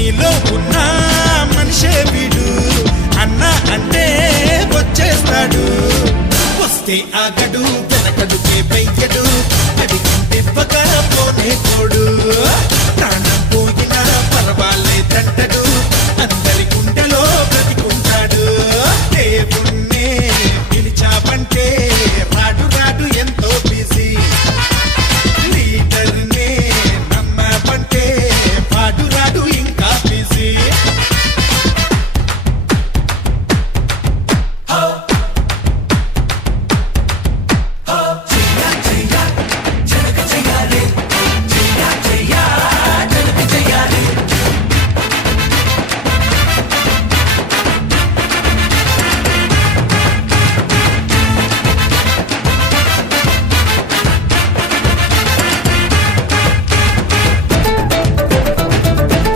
నీలో ఉన్న మనిషే వీడు, అన్న అంటే వచ్చేస్తాడు. వస్తే ఆగడు, వెనకడుకే వెయ్యడు, అడిగిందివ్వగా పోనే పోడు.